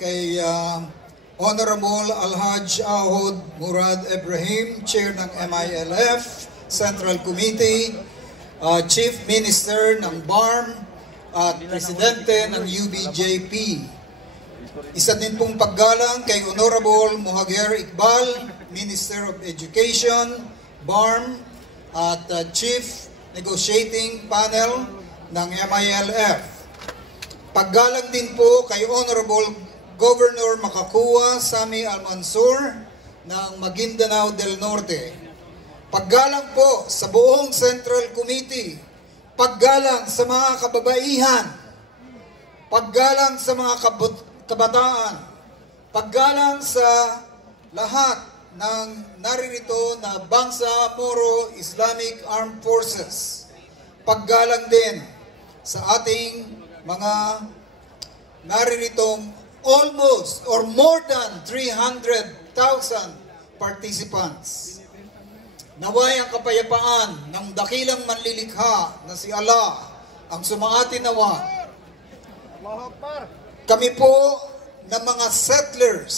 kay Honorable Alhaj Ahod Murad Ibrahim, Chair ng MILF Central Committee, Chief Minister ng BARM at Presidente ng UBJP. Isa din pong paggalang kay Honorable Muhager Iqbal, Minister of Education, BARM at Chief Negotiating Panel ng MILF. Paggalang din po kay Honorable Governor Makakuwa Sami Almansur ng Maguindanao del Norte. Paggalang po sa buong Central Committee. Paggalang sa mga kababaihan. Paggalang sa mga kabataan. Paggalang sa lahat ng naririto na Bangsa Moro Islamic Armed Forces. Paggalang din sa ating mga naririto almost or more than 300,000 participants. Naway ang kapayapaan ng dakilang manlilikha na si Allah ang sumaatin nawa. Kami po na mga settlers,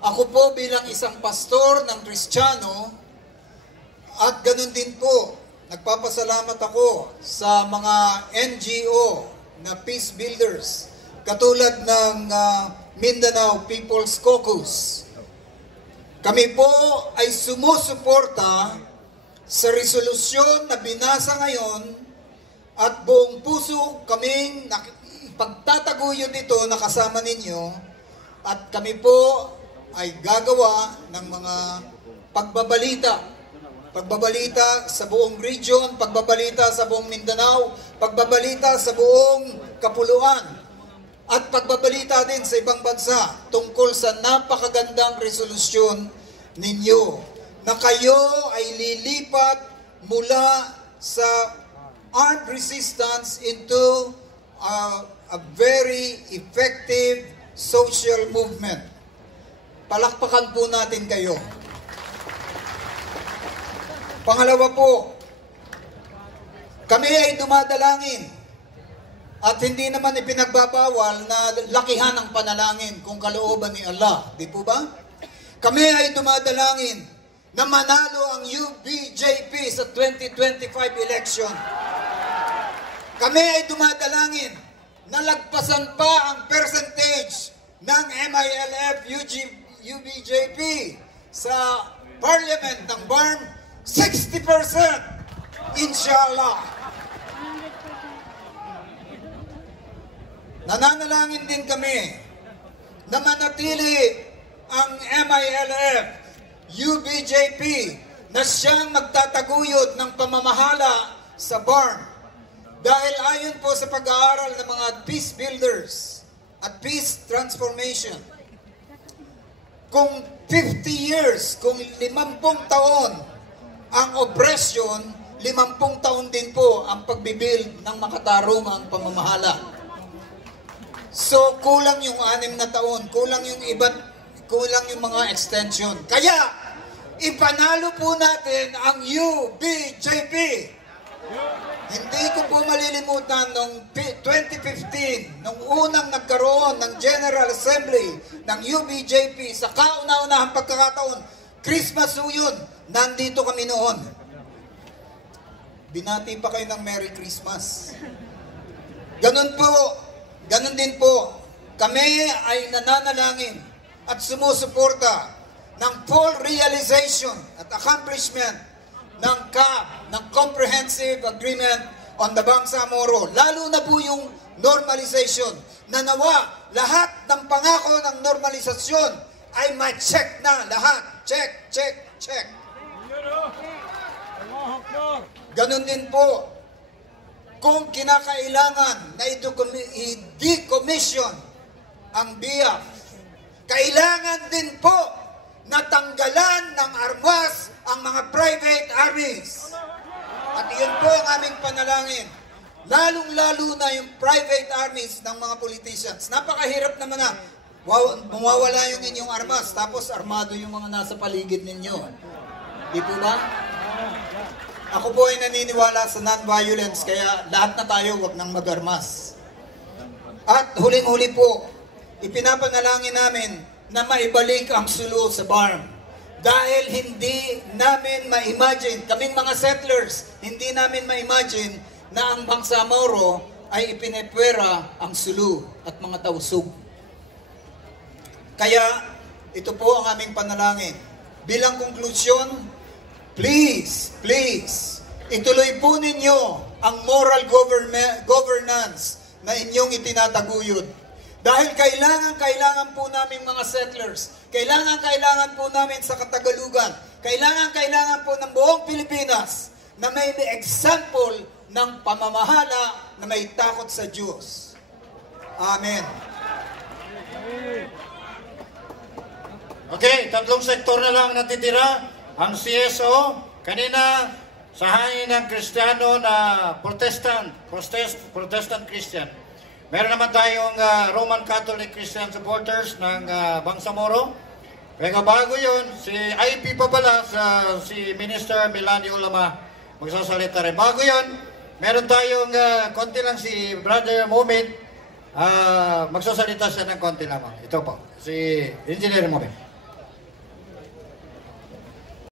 ako po bilang isang pastor ng Kristiyano at ganun din po, nagpapasalamat ako sa mga NGO na peace builders katulad ng Mindanao People's Caucus. Kami po ay sumusuporta sa resolusyon na binasa ngayon at buong puso kaming pagtataguyod ito na kasama ninyo at kami po ay gagawa ng mga pagbabalita. Pagbabalita sa buong region, pagbabalita sa buong Mindanao, pagbabalita sa buong Kapuluan, at pagbabalita din sa ibang bansa tungkol sa napakagandang resolusyon ninyo na kayo ay lilipat mula sa armed resistance into a very effective social movement. Palakpakan po natin kayo. Pangalawa po, kami ay dumadalangin at hindi naman ipinagbabawal na lakihan ang panalangin kung kalooban ni Allah. Di po ba? Kami ay dumadalangin na manalo ang UBJP sa 2025 election. Kami ay dumadalangin na lagpasan pa ang percentage ng MILF UBJP sa parliament ng BARM, 60%. Inshallah. Nananalangin din kami na manatili ang MILF, UBJP, na siyang magtataguyod ng pamamahala sa BARM. Dahil ayon po sa pag-aaral ng mga peace builders at peace transformation, kung 50 years, kung 50 taon ang oppression, 50 taon din po ang pagbibuild ng makatarungang pamamahala. So, kulang yung 6 na taon, kulang yung mga extension. Kaya, ipanalo po natin ang UBJP. Hindi ko po malilimutan noong 2015, nung unang nagkaroon ng General Assembly ng UBJP sa kauna-unahang pagkakataon, Christmas po yun, nandito kami noon. Binati pa kayo ng Merry Christmas. Ganon din po, kami ay nananalangin at sumusuporta ng full realization at accomplishment ng CAB, ng Comprehensive Agreement on the Bangsa Moro. Lalo na po yung normalization, na nawa lahat ng pangako ng normalisasyon ay ma-check na lahat. Check, check, check. Ganon din po, kung kinakailangan na i-decommission ang BIAF, kailangan din po na tanggalan ng armas ang mga private armies. At iyon po ang aming panalangin. Lalong-lalo na yung private armies ng mga politicians. Napakahirap naman na mawawala yung inyong armas, tapos armado yung mga nasa paligid ninyo. Di po ba? Ako po ay naniniwala sa non-violence, kaya lahat na tayo wag nang mag-armas. At huling-huli po, ipinapanalangin namin na maibalik ang Sulu sa BARM. Dahil hindi namin ma-imagine, kaming mga settlers, hindi namin ma-imagine na ang Bangsamoro ay ipinepwera ang Sulu at mga Tausug. Kaya, ito po ang aming panalangin. Bilang konklusyon, please, ituloy po ninyo ang moral governance na inyong itinataguyod. Dahil kailangan po namin mga settlers, kailangan po namin sa Katagalugan, kailangan po ng buong Pilipinas na may example ng pamamahala na may takot sa Diyos. Amen. Okay, tatlong sektor na lang natitira. Ang CSO, kanina sa hangin ng Kristiyano na Protestant Christian. Meron naman tayong Roman Catholic Christian supporters ng Bangsamoro. Pero bago yun, si IP pa pala, si Minister Melanie Ulama magsasalita rin. Bago yun, meron tayong konti lang si Brother Moment. Magsasalita siya ng konti lamang. Ito po, si Engineer Moment.